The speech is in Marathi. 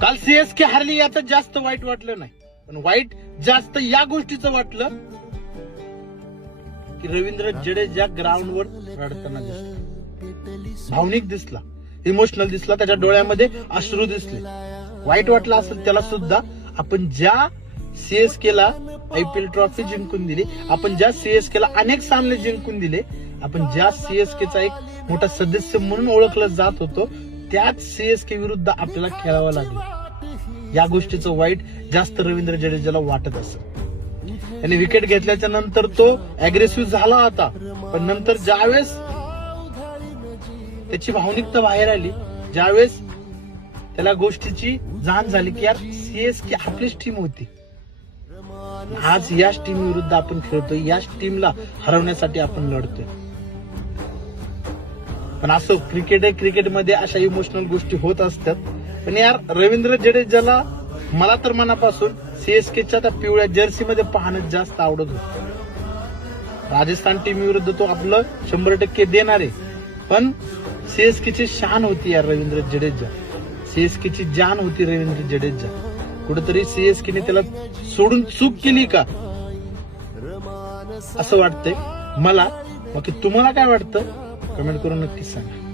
काल सीएसके हारली याचं जास्त वाईट वाटलं नाही, पण वाईट जास्त या गोष्टीचं वाटलं की रवींद्र जडेजा ग्राउंडवर रडताना दिसला, भावनिक दिसला, इमोशनल दिसला, त्याच्या डोळ्यामध्ये अश्रू दिसले. वाईट वाटलं असेल त्याला सुद्धा. आपण ज्या सीएसकेला आयपीएल ट्रॉफी जिंकून दिली, आपण ज्या सीएसकेला अनेक सामने जिंकून दिले, आपण ज्या सीएसकेचा एक मोठा सदस्य म्हणून ओळखलं जात होतो, त्याच सीएसके विरुद्ध आपल्याला खेळावं लागलं. या गोष्टीचं वाईट जास्त रवींद्र जडेजाला वाटत असेल. त्याने विकेट घेतल्याच्या नंतर तो अग्रेसिव्ह झाला होता, पण नंतर ज्यावेळेस त्याची भावनिकता बाहेर आली, ज्यावेळेस त्याला गोष्टीची जाण झाली की यार सीएसके आपलीच टीम होती, आज याच टीम विरुद्ध आपण खेळतोय, याच टीमला हरवण्यासाठी आपण लढतोय. पण असं क्रिकेट आहे, क्रिकेटमध्ये अशा इमोशनल गोष्टी होत असतात. पण यार रवींद्र जडेजाला मला तर मनापासून सीएसकेच्या त्या पिवळ्या जर्सीमध्ये पाहणं जास्त आवडत होतं. राजस्थान टीम विरुद्ध तो आपलं 100% देणार आहे, पण सीएसकेची शान होती यार रवींद्र जडेजा, सीएसकेची जान होती रवींद्र जडेजा. कुठेतरी सीएसकेने त्याला सोडून चूक केली का असं वाटतंय मला. बाकी तुम्हाला काय वाटतं कमेंट करून नक्कीच सांगा.